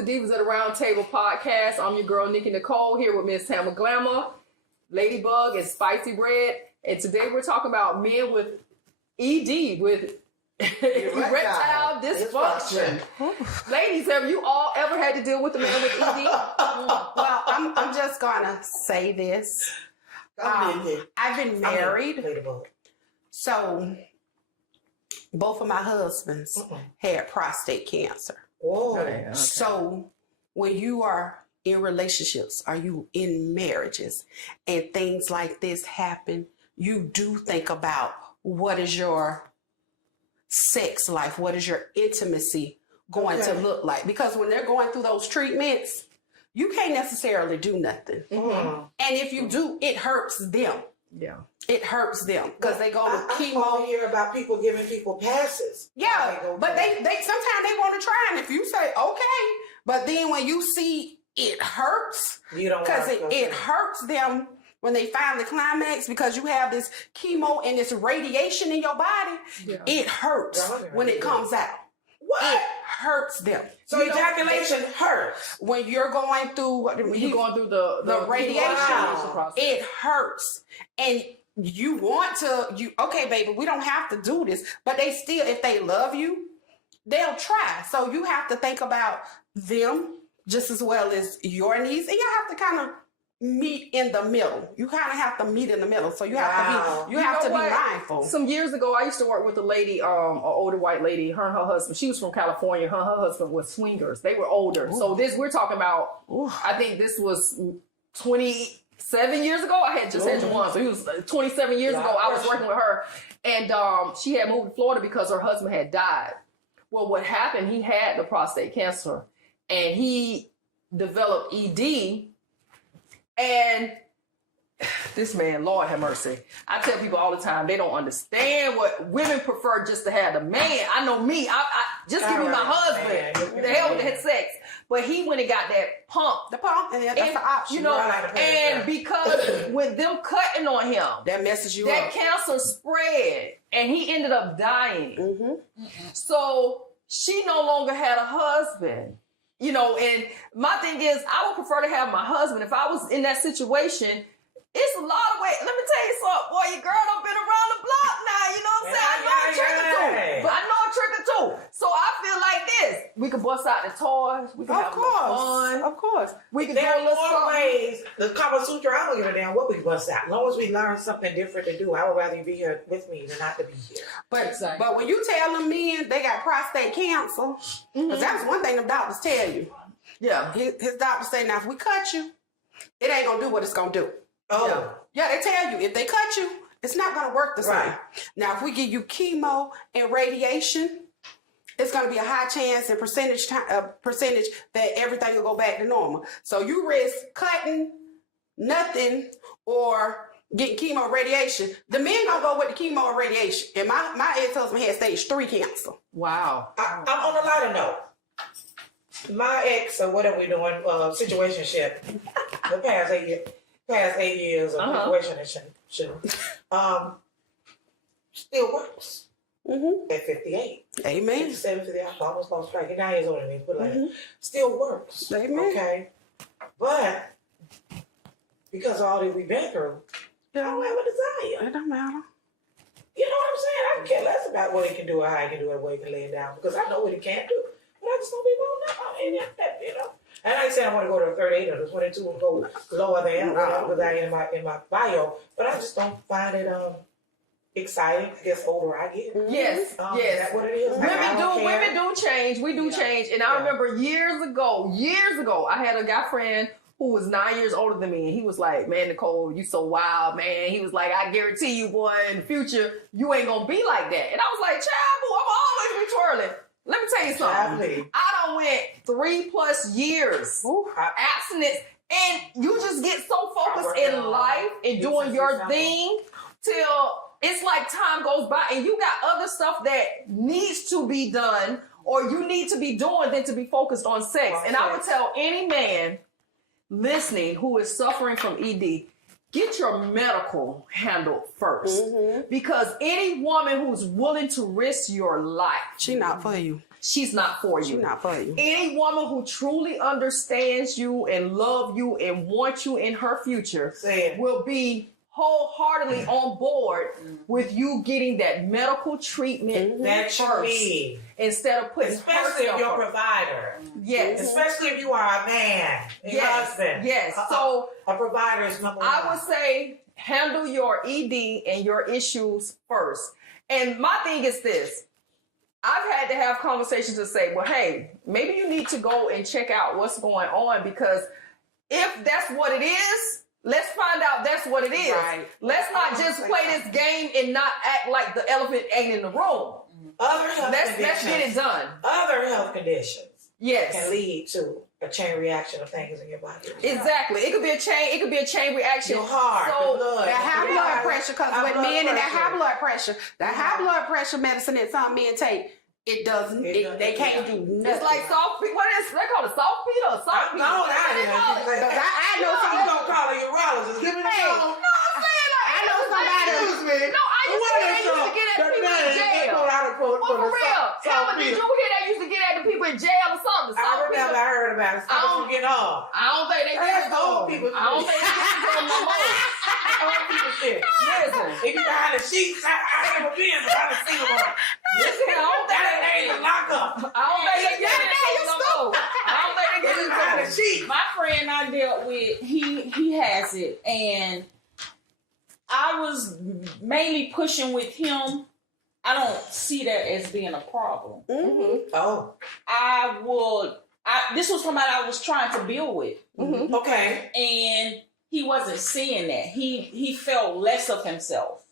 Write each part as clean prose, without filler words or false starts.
to Divas at the Round Table podcast. I'm your girl, Nikki Nicole, here with Miss Tamma Glamour, Ladybug, and Spicy Bread. And today we're talking about men with ED, with erectile dysfunction. Ladies, have you all ever had to deal with a man with ED? Well, I'm just gonna say this. I've been married, so both of my husbands had prostate cancer. Oh, Okay. So when you are in relationships, are you in marriages, and things like this happen, you do think about what is your sex life, what is your intimacy going to look like? Because when they're going through those treatments, you can't necessarily do nothing. And if you do, it hurts them. Yeah. It hurts them because they go to I chemo. hear about people giving people passes. Yeah, but they sometimes they want to try, and if you say okay, but then when you see it hurts, You don't because want it hurts them when they finally climax, because you have this chemo and this radiation in your body. Yeah. It hurts when it comes out. What? It hurts them. So You know, ejaculation hurts. when you're going through You're going through the radiation, process. it hurts, and you want to. Okay, baby, we don't have to do this, but they still, if they love you, they'll try. So you have to think about them just as well as your needs, and you have to kind of meet in the middle. You kind of have to meet in the middle. So you have to be be mindful. Some years ago, I used to work with a lady, an older white lady. Her and her husband. She was from California. Her and her husband was swingers. They were older. Ooh. So we're talking about. Ooh. I think this was 27 years ago. I had just had one, so he was 27 years ago. I was working with her, and she had moved to Florida because her husband had died. Well, what happened? He had the prostate cancer, and he developed ED. And this man, Lord have mercy. I tell people all the time, they don't understand what women prefer just to have the man. I know me. I just give me my husband. The hell with that sex. But he went and got that pump. The pump, and that's an option. You know, and because with them cutting on him, that messes you that up. cancer spread, and he ended up dying. So she no longer had a husband. You know, and my thing is, I would prefer to have my husband. If I was in that situation, it's a lot of ways. Let me tell you something. Boy, your girl done been around the block now. You know what I'm saying? I know a trick or two. But I know a trick or two. So I feel like this. We can bust out the toys. We can have fun. Of course. We can There do a are little more something. ways. The Kama Sutra, I don't give a damn what we bust out. As long as we learn something different to do, I would rather you be here with me than not to be here. But when you tell them men they got prostate cancer, because that's one thing them doctors tell you. Yeah. His doctor say, now if we cut you, it ain't gonna do what it's gonna do. Oh. Yeah, they tell you if they cut you, it's not gonna work the same. Right. Now if we give you chemo and radiation, it's gonna be a high chance and percentage that everything will go back to normal. So you risk cutting nothing or getting chemo and radiation. The men gonna go with the chemo and radiation. And my ex-husband had stage 3 cancer. Wow. I'm on a lighter note. My ex, or whatever we're doing, situationship, the past 8 years of situationship, still works. At 58. Amen. 57, 58, I almost lost track. He's 9 years older than me, put it like that. Still works. Amen. Okay? But, because of all that we've been through, I don't have a desire. It don't matter. You know what I'm saying? I can care less about what he can do or how he can do it, or what he can lay it down, because I know what he can't do. But I just don't be willing to, you know. And I ain't saying I want to go to a 38 or the 22 and go lower than because I in my bio, but I just don't find it exciting. I guess older I get. Yes, yes. That's what it is. Women do change. We do change. And I remember years ago, I had a guy friend who was 9 years older than me, and he was like, "Man, Nicole, you so wild, man." He was like, "I guarantee you, boy, in the future, you ain't gonna be like that." And I was like, "Child, boo, I'm always be twirling." Let me tell you something. I done went 3+ years abstinence, and you just get so focused in life and doing your thing till it's like time goes by, and you got other stuff that needs to be done or you need to be doing than to be focused on sex. And I would tell any man listening who is suffering from ED, get your medical handled first. Because any woman who's willing to risk your life, she not for you. she's not for you. She's not for you. Any woman who truly understands you and love you and wants you in her future will be wholeheartedly on board with you getting that medical treatment that you need, instead of putting especially if you're a provider. Yes, especially if you are a man, a husband. Yes, so a provider is number one. I would say handle your ED and your issues first. And my thing is this. I've had to have conversations to say, well, hey, maybe you need to go and check out what's going on, because if that's what it is, let's find out that's what it is. Right. Let's not just play this game and not act like the elephant ain't in the room. Let's get it done. Other health conditions can lead to a chain reaction of things in your body. Exactly. It could be a chain. It could be a chain reaction. Your heart, so, the blood. That high blood pressure, because with men and that high blood pressure, that high blood pressure medicine that some men take, it doesn't. They can't do nothing. It's like soft. What is they call it? Saltpeter or saltpeter? No, I know you somebody. don't call a urologist. Give me the phone. No, I'm saying like I know somebody. Excuse me. No, I used to get at people in jail. Well, for real. Hell, did you hear they used to get at the people in jail or something? I remember I heard about it. Stop getting off. I don't think they get That's it to old them. people. I don't think they get it to them no more. Old people shit. Listen. If you behind the sheets, I never been, but I done seen them on. Listen, I don't think That ain't even lock up. I don't think they get it to them no more. I don't think they get it to Behind the them. sheets. My friend I dealt with, he has it, and I was mainly pushing with him. I don't see that as being a problem. Oh. This was somebody I was trying to build with. Okay. And he wasn't seeing that. He felt less of himself.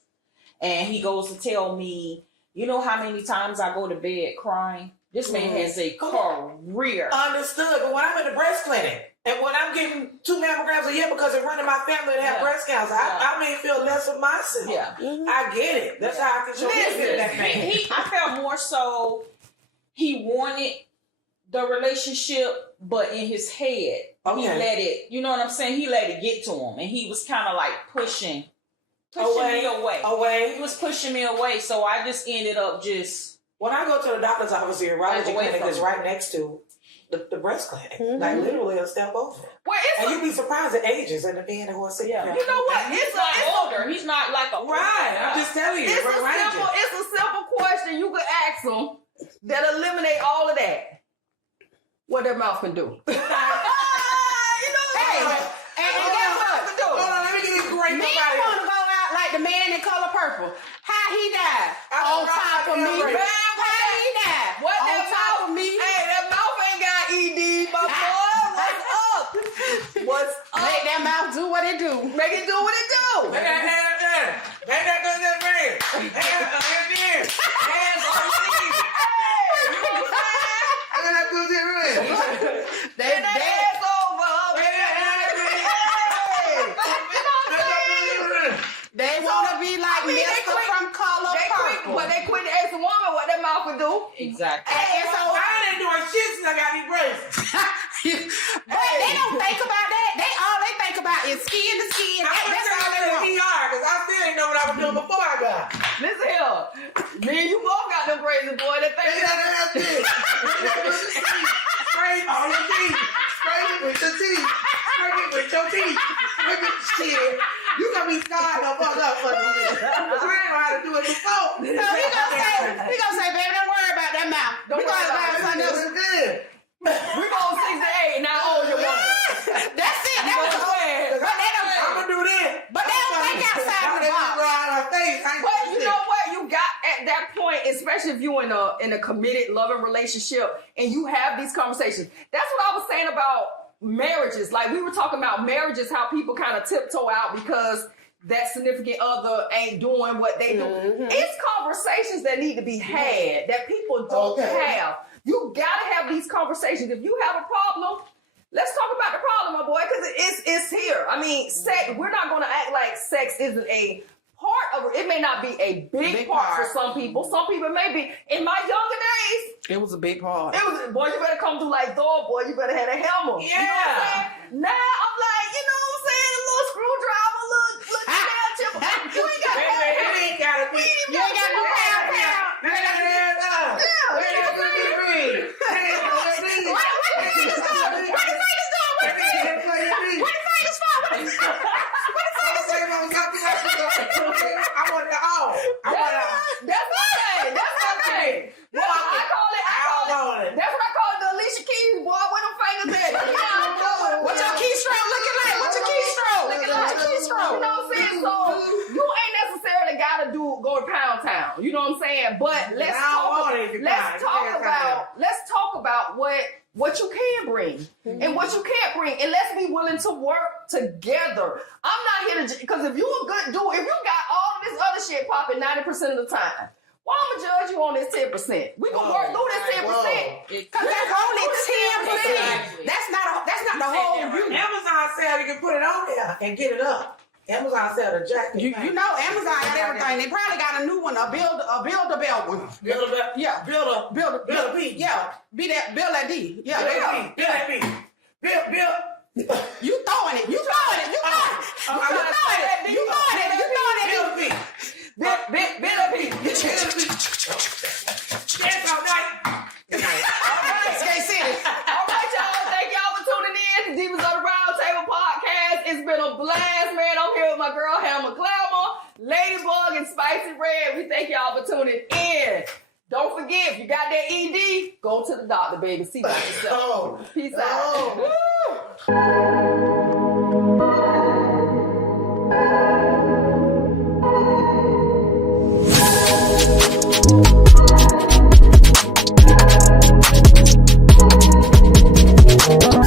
And he goes to tell me, you know how many times I go to bed crying? This man has a career. Understood. But when I'm in the breast clinic, and when I'm getting 2 mammograms a year because it's running my family to have breast cancer, I may feel less of myself. Yeah. I get it. That's how I can show you that man. I felt more so he wanted the relationship, but in his head, he let it, you know what I'm saying? He let it get to him. And he was kind of like pushing me away. He was pushing me away. So I just ended up When I go to the doctor's office, the urology clinic is right next to the breast clinic. Like literally a step over. And you'd be surprised at ages and the men who are sitting there. You know what? He's not older. He's not like a I'm just telling you. It's a simple question you could ask them that eliminate all of that. What their mouth can do. You know what I'm saying? And guess what? Hold on, let me give you a great Men want to go out like the man in Color Purple. How he died? On top of me. How he died? On top of me. Hey, that mouth ain't got ED, my boy. What's up? What's up? Make that mouth do what it do. Make it do what it do. Make that hand there. Make that good that man. Hand there. Hands on your knees. You know what I'm saying? Look at that good that man. They ass over. They want to be like Mr. from Color Purple. But they quit to ask a woman what that mouth would do. Exactly. And so I ain't doing shit since I got these braces. but they don't think about that. All they think about is skin to skin. I'm going to That's tell all you they the want. ER because I still ain't know what I was doing before I got. Listen here. Me and you both got them crazy boy. That thing. Spray on your teeth. Spray it with your teeth. Spray it with your teeth. Look at shit. You gonna be scarred the fuck up for me. Because we ain't know how to do it before. So he gonna say, baby, don't worry about that mouth. Don't worry about it. something else. We go 6 to 8 now. Oh, you want it? That's it. That was But they don't. I'm gonna do this. But they don't think outside the box. But you know what? You got at that point, especially if you're in a committed, loving relationship, and you have these conversations. That's what I was saying about marriages. Like we were talking about marriages, how people kind of tiptoe out because that significant other ain't doing what they do. It's conversations that need to be had that people don't have. You gotta have these conversations. If you have a problem, let's talk about the problem, my boy, because it's here. I mean, sex. We're not going to act like sex isn't a part of it. It may not be a big part for some people. Some people may be. In my younger days, It was a big part. it was, boy, you better come through like Thor, boy. You better have a helmet. Yeah. You know what I'm saying? Now I'm like, you know what I'm saying? A little screwdriver, little nail chip. You ain't got to You ain't gotta be. You ain't got to do pound. Yeah. Let that ass up. Let that good be real. That's what I call it, the Alicia Keys, boy. Where them fingers at? What's your keystroke looking like? What's your keystroke? Looking like What's your keystroke? You know what I'm saying? So you ain't necessarily gotta go to Pound Town. You know what I'm saying? But let's talk about what you can bring and what you can't bring, and let's be willing to work together. I'm not here to, because if you a good dude, if you got all of this other shit popping 90% of the time, why I'ma judge you on this 10%? We gonna work through this 10%. Because that's only 10%. That's not the whole unit. Amazon said you can put it on there and get it up. Amazon sell the jacket. You know Amazon got everything. They probably got a new one, a build a belt one. Build a belt. Yeah. Build a P. Yeah. Build that D. Yeah. Build that P. Build. You throwing it. You throwing it. Build a P. Build a P. Dance all night. All right, y'all. Thank y'all for tuning in to Divas on the Round Table podcast. It's been a blast, man. I'm here with my girl, Hammer Glamour, Ladybug, and Spicy Red. We thank y'all for tuning in. Don't forget, if you got that ED, go to the doctor, baby. See about yourself. Peace out.